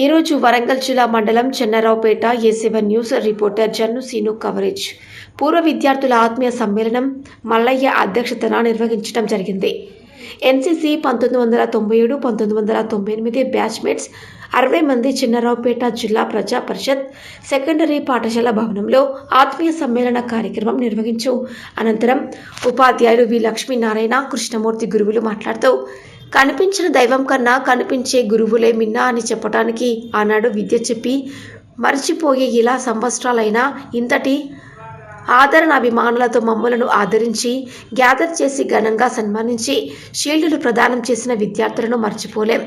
ఈరోజు వరంగల్ జిల్లా మండలం Chennaraopet A seven news reporter Jannu Seenu coverage. పూర్వ విద్యార్థుల ఆత్మీయ సమ్మేళనం మల్లయ్య అధ్యక్షతన నిర్వహించడం జరిగింది. ఎన్సీసీ పంతొమ్మిది వందల తొంభై ఏడు పంతొమ్మిది వందల తొంభై ఎనిమిది బ్యాచ్మేట్స్ అరవై మంది చిన్నరావుపేట జిల్లా ప్రజా పరిషత్ సెకండరీ పాఠశాల భవనంలో ఆత్మీయ సమ్మేళన కార్యక్రమం నిర్వహించు. అనంతరం ఉపాధ్యాయులు వి లక్ష్మీనారాయణ కృష్ణమూర్తి గురువులు మాట్లాడుతూ కనిపించిన దైవం కన్నా కనిపించే గురువులే మిన్నా అని చెప్పటానికి ఆనాడు విద్య చెప్పి మర్చిపోయే ఇలా సంవత్సరాలైనా ఇంతటి ఆదరణ అభిమానులతో మమ్మలను ఆదరించి గ్యాదర్ చేసి ఘనంగా సన్మానించి షీల్డులు ప్రదానం చేసిన విద్యార్థులను మర్చిపోలేం.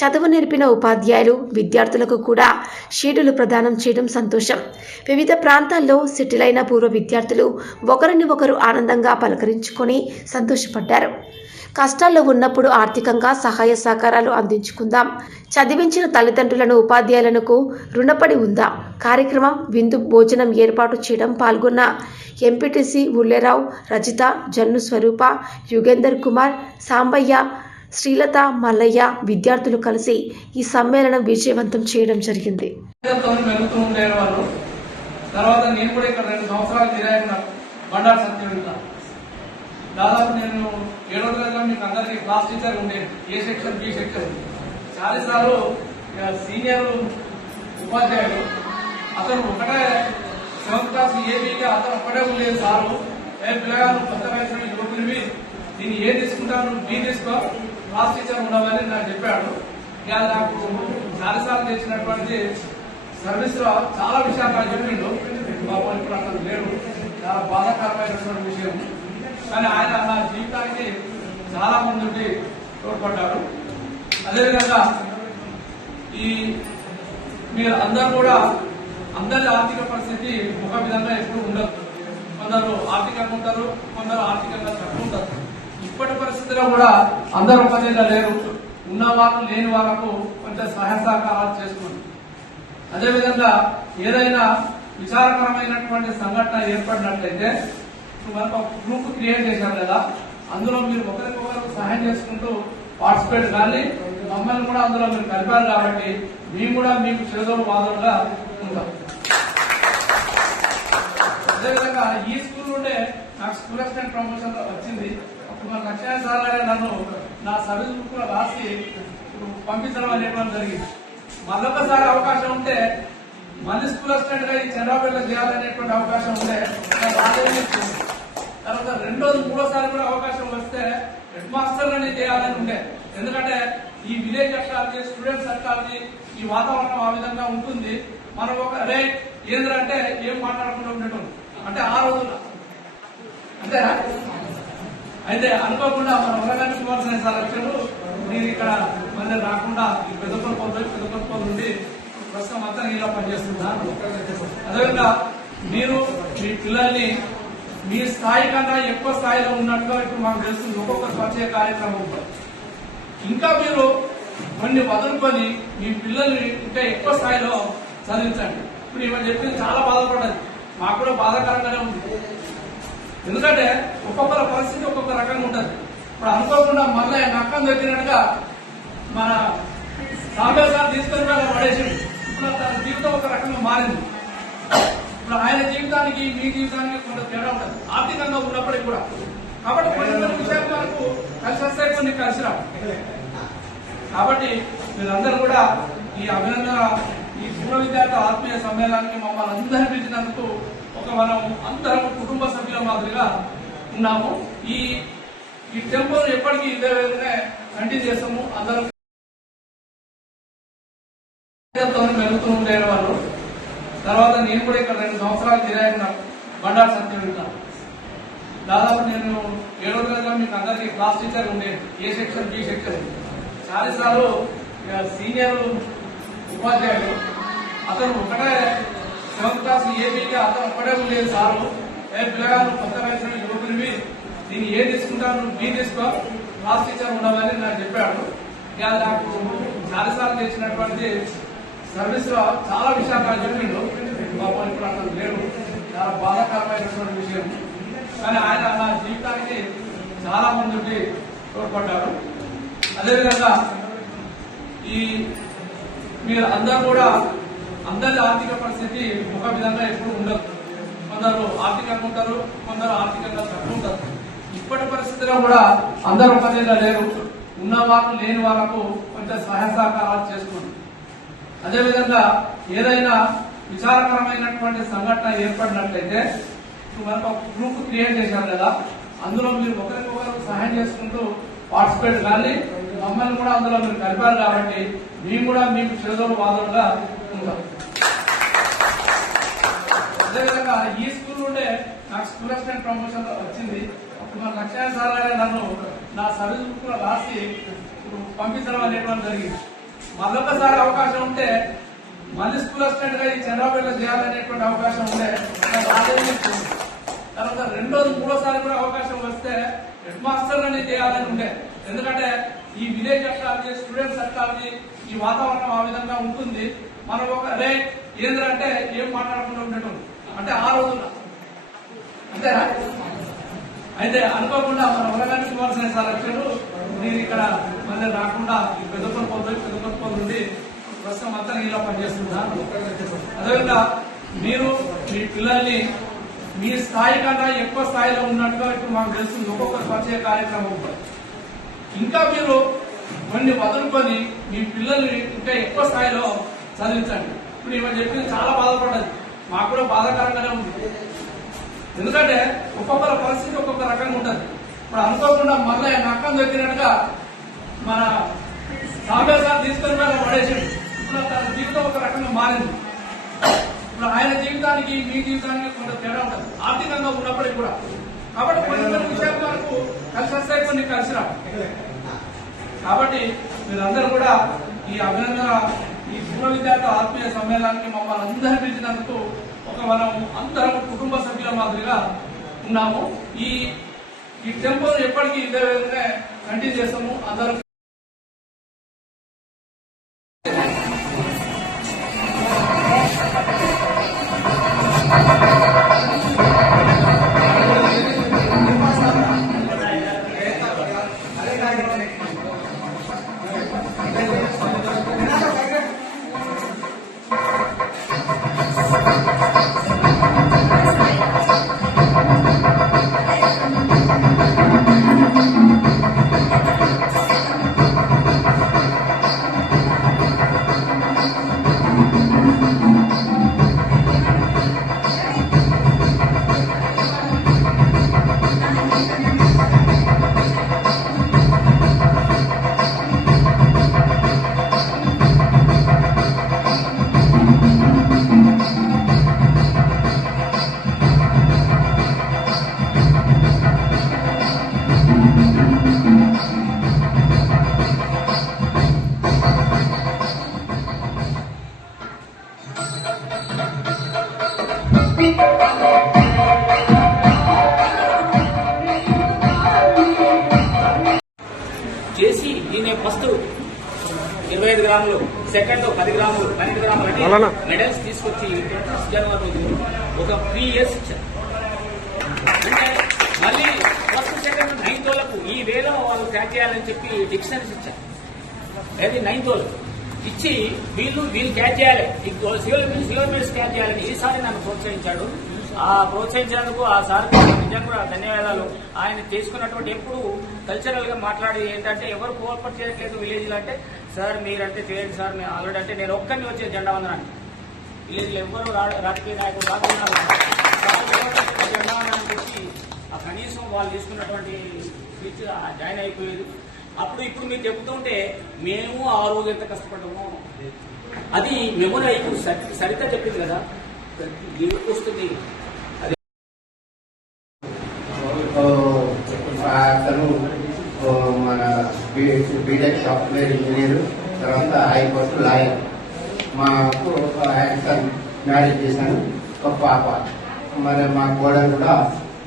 చదువు నేర్పిన ఉపాధ్యాయులు విద్యార్థులకు కూడా షీల్డులు ప్రదానం చేయడం సంతోషం. వివిధ ప్రాంతాల్లో సెటిల్ అయిన పూర్వ విద్యార్థులు ఒకరిని ఒకరు ఆనందంగా పలకరించుకొని సంతోషపడ్డారు. కష్టాల్లో ఉన్నప్పుడు ఆర్థికంగా సహాయ సహకారాలు అందించుకుందాం. చదివించిన తల్లిదండ్రులను ఉపాధ్యాయులకు రుణపడి ఉందాం. కార్యక్రమం విందు భోజనం ఏర్పాటు చేయడం పాల్గొన్న ఎంపీటీసీ ఉల్లెరావు రజిత జన్ను స్వరూప యుగేందర్ కుమార్ సాంబయ్య శ్రీలత మల్లయ్య విద్యార్థులు కలిసి ఈ సమ్మేళనం విజయవంతం చేయడం జరిగింది. తర్వాత నేను కూడా ఇక్కడ రెండు సంవత్సరాలు తిరిగిన బండారు సత్యవిత దాదాపు నేను ఏడో తరగతిలో మీకు అందరికీ క్లాస్ టీచర్ ఉండేది ఏ సెక్షన్ బి సెక్షన్ చాలాసార్లు సీనియర్ ఉపాధ్యాయుడు. అతను ఒకటే సెవెంత్ క్లాస్ ఏబీకి అతను ఒకటే ఉండేది సారు. ఏ పిల్లగాను కొత్త వయసు యువకునివి దీన్ని ఏ తీసుకుంటాను బి తీసుకో క్లాస్ టీచర్ ఉండవని నాకు చెప్పాడు. ఇక నాకు చాలాసార్లు చేసినటువంటి సర్వీస్లో చాలా విషయాలు నాకు చెప్పిండు పాపం ఇప్పుడు అతను లేడు. చాలా బాధాకరమైనటువంటి విషయం. కానీ ఆయన నా జీవితానికి చాలా మంది తోడ్పడ్డారు. అదేవిధంగా ఈ మీరు అందరూ కూడా అందరి ఆర్థిక పరిస్థితి ఒక విధంగా ఎప్పుడు ఉండదు. కొందరు ఆర్థికంగా ఉంటారు కొందరు ఆర్థికంగా తక్కువ ఉంటారు. ఇప్పటి పరిస్థితిలో కూడా అందరూ ఒక లేరు. ఉన్న వాళ్ళు లేని వాళ్ళకు కొంచెం సహాయ సహకారాలు చేసుకోండి. అదేవిధంగా ఏదైనా విచారకరమైనటువంటి సంఘటన ఏర్పడినట్లయితే సో మనం ఒక గ్రూప్ క్రియేట్ చేశాం కదా అందులో మీరు ఒకరికొకరు సహాయం చేసుకుంటూ పార్టిసిపేట్ కానీ మమ్మల్ని కూడా అందులో మీరు కలిపారు కాబట్టి మేము కూడా మీకు చేదోడు బాధలుగా ఉంటాం. అదేవిధంగా ఈ స్కూల్ నుండే నాకు స్కూల్ అసిస్టెంట్ ప్రమోషన్ వచ్చింది. అప్పుడు మన లక్ష్మణ సార్ గారే నన్ను నా సర్వీస్ బుక్లో రాసి పంపించడం అనేటువంటి జరిగింది. మళ్ళొకసారి అవకాశం ఉంటే మళ్ళీ స్కూల్ అసిస్టెంట్గా ఈ చంద్రబాబు చేయాలనేటువంటి అవకాశం ఉంటే తర్వాత రెండోది మూడోసారి కూడా అవకాశం వస్తే హెడ్ మాస్టర్ అని చేయాలని ఉండే. ఎందుకంటే ఈ విలేజ్ అట్లాది స్టూడెంట్స్ అట్లాది ఈ వాతావరణం ఆ విధంగా ఉంటుంది. మనం ఒక అరే ఏంద్రంటే ఏం మాట్లాడకుండా ఉండటం. అంటే ఆ రోజున. అంతేనా? అయితే అనుకోకుండా మన వరగాని కుమార్సిన సార్ వచ్చారు. నేను ఇక్కడ మళ్ళీ రాకుండా ఈ పెద్దపల్లి పెద్దపల్లి నుండి ప్రస్తుతం అంతా ఇలా పనిచేస్తున్నాను అదేవిధంగా మీరు మీ పిల్లల్ని మీ స్థాయి కన్నా ఎక్కువ స్థాయిలో ఉన్నట్టుగా ఇప్పుడు మాకు తెలుస్తుంది. ఒక్కొక్క స్వచ్ఛ కార్యక్రమం ఉంటుంది. ఇంకా మీరు కొన్ని వదులుకొని మీ పిల్లల్ని ఇంకా ఎక్కువ స్థాయిలో చదివించండి. ఇప్పుడు ఇవన్నీ చెప్పింది చాలా బాధపడ్డది. మాకు కూడా బాధాకరంగానే ఉంది. ఎందుకంటే ఒక్కొక్కరి పరిస్థితి ఒక్కొక్క రకంగా ఉంటుంది. ఇప్పుడు అనుకోకుండా మళ్ళీ నక్కం దొరికినట్టుగా మన సాంబే సార్ తీసుకొని కూడా పడేసి ఇప్పుడు తన జీవితం ఒక రకంగా మారింది. ఇప్పుడు ఆయన జీవితానికి మీ జీవితానికి కొంత తేడా ఉండదు. ఆర్థికంగా ఉన్నప్పటికీ కూడా. కాబట్టి కొన్ని కొన్ని విషయాలు మనకు కలిసి వస్తాయి కొన్ని కలిసి రావు. కాబట్టి మీరందరూ కూడా ఈ అభినందన ఈ పూర్వ విద్యార్థి ఆత్మీయ సమ్మేళనానికి మమ్మల్ని అందరూ పిలిచినందుకు ఒక మనం అందరం కుటుంబ సభ్యుల మాదిరిగా ఉన్నాము. ఈ ఈ టెంపుల్ ఎప్పటికీ ఇదే విధంగా కంటిన్యూ చేస్తాము. అందరం పెరుగుతూ ఉండే వాళ్ళు తర్వాత నేను కూడా ఇక్కడ రెండు సంవత్సరాలు తిరిగిన బండారు సత్యవిత దాదాపు నేను ఏడో తరగతిలో మీకు అందరికీ క్లాస్ టీచర్ ఉండేది ఏ సెక్షన్ బి సెక్షన్. చాలాసార్లు ఇక సీనియర్ ఉపాధ్యాయుడు. అతను ఒకటే సెవెంత్ క్లాస్ ఏపీకి అతను ఒకటే ఉండేది సారు. ఏ పిల్లగాను కొత్త వయసు యువకునివి దీన్ని ఏ తీసుకుంటాను బి తీసుకో క్లాస్ టీచర్ ఉండవని నాకు చెప్పాడు. ఇక నాకు చాలాసార్లు చేసినటువంటి సర్వీస్లో చాలా విషయాలు నాకు చెప్పిండు పాపం ఇప్పుడు అతను లేడు చాలా బాధాకరమైనటువంటి విషయం. కానీ ఆయన నా జీవితానికి చాలా మంది తోడ్పడ్డారు అదేవిధంగా ఈ మీరు అందరూ కూడా అందరి ఆర్థిక పరిస్థితి ఒక విధంగా ఎప్పుడు ఉండదు. కొందరు ఆర్థికంగా ఉంటారు కొందరు ఆర్థికంగా తక్కువ ఉంటారు. ఇప్పటి పరిస్థితిలో కూడా అందరూ ఒక దగ్గర లేరు. ఉన్న వాళ్ళు లేని వాళ్ళకు కొంచెం సహాయ సహకారాలు చేసుకుంటారు అదేవిధంగా ఏదైనా విచారకరమైనటువంటి సంఘటన ఏర్పడినట్లయితే మనకు ఒక గ్రూప్ క్రియేట్ చేశారు కదా. అందులో మీరు ఒకరికొకరు సహాయం చేసుకుంటూ పార్టిసిపేట్ కానీ మమ్మల్ని కూడా అందులో మీరు కలిపారు కాబట్టి మేము కూడా మీకు చేదోడు వాదనగా ఉంటాం. అదేవిధంగా ఈ స్కూల్ నుండే నాకు స్కూల్ అసిస్టెంట్ ప్రమోషన్ వచ్చింది. అప్పుడు మన లక్ష్మణ సార్ గారే నన్ను నా సర్వీస్ బుక్లో రాసి ఇప్పుడు పంపించడం అనేటువంటి జరిగింది. మరొకసారి అవకాశం ఉంటే మళ్ళీ స్కూల్ అసిస్టెంట్గా ఈ చంద్రబాబు చేయాలనేటువంటి అవకాశం ఉంటే తర్వాత రెండోది మూడోసారి కూడా అవకాశం వస్తే హెడ్ మాస్టర్ అని చేయాలని ఉండే. ఎందుకంటే ఈ విలేజ్ అట్లాది స్టూడెంట్స్ అట్లాది ఈ వాతావరణం ఆ విధంగా ఉంటుంది. మనం ఒక రే ఏంటంటే ఏం మాట్లాడకుండా ఉండటం. అంటే ఆ రోజున. అంతేనా? అయితే అనుకోకుండా మన వరగాని శ్రీనివాస సార్ వచ్చాడు నేను ఇక్కడ మళ్ళీ రాకుండా ఈ పెద్దపల్లి పెద్ద పెద్దపల్లి ప్రస్తుతం అంతా నీళ్ళ పనిచేస్తున్నా అదేవిధంగా మీరు మీ పిల్లల్ని మీ స్థాయి కన్నా ఎక్కువ స్థాయిలో ఉన్నట్టుగా ఇప్పుడు మాకు తెలుస్తుంది ఒక్కొక్క పరిచయ కార్యక్రమం. ఉంటుంది ఇంకా మీరు కొన్ని వదులుకొని మీ పిల్లల్ని ఇంకా ఎక్కువ స్థాయిలో చదివించండి. ఇప్పుడు ఇవన్నీ చెప్పింది చాలా బాధపడ్డది. మాకు కూడా బాధాకరంగానే ఉంది. ఎందుకంటే ఒక్కొక్కరి పరిస్థితి ఒక్కొక్క రకంగా ఉంటుంది. ఇప్పుడు అనుకోకుండా మళ్ళీ నక్కం దొరికినట్టుగా మన సాంబే సార్ తీసుకొని మీద పడేసాడు. ఇప్పుడు తన జీవితం ఒక రకంగా మారింది. ఇప్పుడు ఆయన జీవితానికి మీ జీవితానికి కొంత తేడా ఉంటుంది. ఆర్థికంగా ఉన్నప్పటికీ కూడా. కాబట్టి కొన్ని కొన్ని విషయాల వరకు కలిసి వస్తాయి కొన్ని కలిసి రా కాబట్టి మీరందరూ కూడా ఈ అభినందన ఈ పూర్వ విద్యార్థుల ఆత్మీయ సమ్మేళనానికి మమ్మల్ని అందరినీ పిలిచినందుకు ఒక మనం అందరం కుటుంబ సభ్యుల మాదిరిగా ఉన్నాము. ఈ ఈ టెంపుల్ ఎప్పటికీ ఇదే విధంగా కంటిన్యూ చేస్తాము. అందరూ ఇరవై ఐదు గ్రాములు సెకండ్ పది గ్రాములు పన్నెండు గ్రాములు అంటే అలానా? మెడల్స్ తీసుకొచ్చి ఒక త్రీ ఇయర్స్ ఇచ్చారు మళ్ళీ ఫస్ట్ సెకండ్ నైన్త్ వాళ్ళకు ఈ వేలో వాళ్ళు ట్రాక్ చేయాలని చెప్పి డిక్షనరీస్ ఇచ్చారు. అది నైన్త్ వాళ్ళకు ఇచ్చి వీళ్ళు వీళ్ళు క్యాచ్ చేయాలి. సివిల్ సివిల్ మీల్స్ క్యాచ్ చేయాలని ఈసారి నన్ను ప్రోత్సహించాడు ఆ ప్రోత్సహించినందుకు ఆ సార్ నిజంగా కూడా ధన్యవాదాలు. ఆయన తీసుకున్నటువంటి ఎప్పుడు కల్చరల్గా మాట్లాడి ఏంటంటే ఎవరు కోఆపరేట్ చేయట్లేదు విలేజ్లో అంటే సార్ మీరంటే చేయండి సార్ మేము ఆల్రెడీ అంటే నేను ఒక్కరిని వచ్చే జెండా వందనాన్ని. విలేజ్లో ఎవ్వరు రాజకీయ నాయకులు రాకున్నారు సార్ జెండా వందనాన్ని వచ్చి ఆ కనీసం వాళ్ళు తీసుకున్నటువంటి స్పీచ్ జాయిన్ అయిపోయేది. అప్పుడు ఇప్పుడు మీరు చెబుతుంటే మేము ఆ రోజు ఎంత కష్టపడ్డామో. అది మెమొరీ అయిపోయి సరి- సరిత చెప్పింది కదా. ఏడుపు వస్తుంది అది అతను ఓ, మన బీటెక్ సాఫ్ట్వేర్ ఇంజనీర్ తర్వాత హైకోర్టు లాయర్. మాకు సార్ మ్యారేజ్ చేశాను ఒక పాప. మరి మా కోడలు కూడా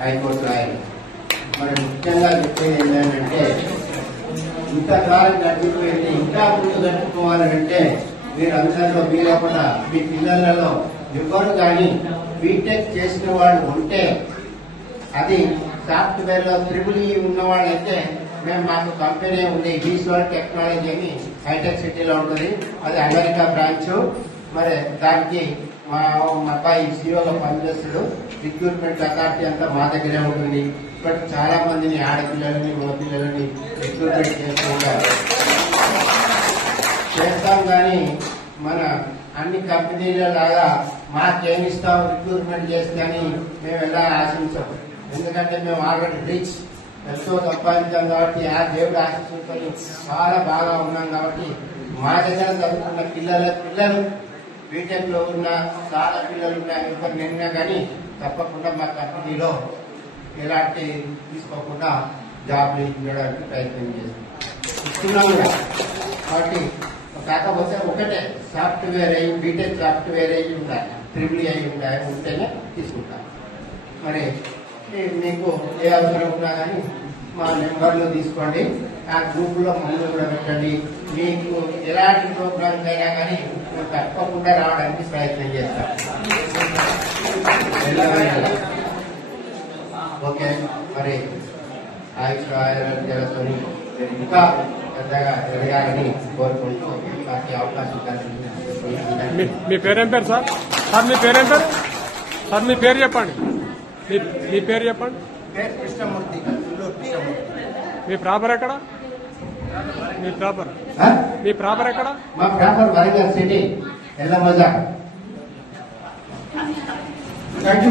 హైకోర్టు లాయర్. మరి ముఖ్యంగా చెప్పేది ఏంటంటే ఇంత కాలం గడిచిపోయింది ఇంకా ముందు గడుపుకోవాలంటే మీరు అందరిలో మీ కూడా మీ పిల్లలలో ఎవరు కానీ బీటెక్ చేసిన వాళ్ళు ఉంటే అది సాఫ్ట్వేర్లో త్రిబుల్ ఈ e ఉన్నవాళ్ళైతే మేము మాకు కంపెనీ ఉంది ఈశ్వర్ టెక్నాలజీ అని హైటెక్ సిటీలో ఉంటుంది. అది అమెరికా బ్రాంచ్. మరి దానికి మా మా అబ్బాయి సీఓగా పనిచేస్తాడు. రిక్రూట్మెంట్ అథారిటీ అంతా మా దగ్గరే ఉంటుంది. ఇప్పటికి చాలా మందిని ఆడపిల్లలని మగ పిల్లలని రిక్రూట్మెంట్ చేస్తూ ఉంటారు. చేస్తాం కానీ మన అన్ని కంపెనీల లాగా మాకేమిస్తాం రిక్రూట్మెంట్ చేస్తే అని మేము ఎలా ఆశించాం. ఎందుకంటే మేము ఆల్రెడీ రిచ్ ఎంతో సంపాదించాం కాబట్టి ఆ దేవుడు ఆశించుతో చాలా బాగా ఉన్నాం కాబట్టి మా దగ్గర చదువుకున్న పిల్లల పిల్లలు బీటెక్లో ఉన్న చాలా పిల్లలు ఉన్నాయి నిన్న కానీ తప్పకుండా మా కంపెనీలో ఎలాంటి తీసుకోకుండా జాబ్లు ఇవ్వడానికి ప్రయత్నం చేస్తాం. ఇస్తున్నాం కాబట్టి కాకపోతే ఒకటే సాఫ్ట్వేర్ అయి బీటెక్ సాఫ్ట్వేర్ అయ్యి ఉండాలి ట్రిబుల్ అయి ఉండాలి ఉంటేనే తీసుకుంటాం. మరి మీకు ఏ అవసరం ఉన్నా కానీ మా నెంబర్లు తీసుకోండి. ఆ గ్రూపులో మమ్మల్ని కూడా పెట్టండి. మీకు ఎలాంటి ప్రోగ్రామ్స్ అయినా కానీ మేము తప్పకుండా రావడానికి ప్రయత్నం చేస్తాం. ఓకే. మరి ఆయుష్ ఇంకా పెద్దగా ఎదగాలని కోరుకుంటూ నాకు అవకాశం మీ కలిగింది మీ పేరేం పేరు సార్? సార్ మీ పేరేం పేరు? సార్ మీ పేరు చెప్పండి. మీ పేరు చెప్పండి. కృష్ణమూర్తి. మీ ప్రాపర్ ఎక్కడ? మీ ప్రాపర్? మీ ప్రాపర్ ఎక్కడ? మా ప్రాపర్ వరంగల్ సిటీ. ఎల్లమజా థ్యాంక్ యూ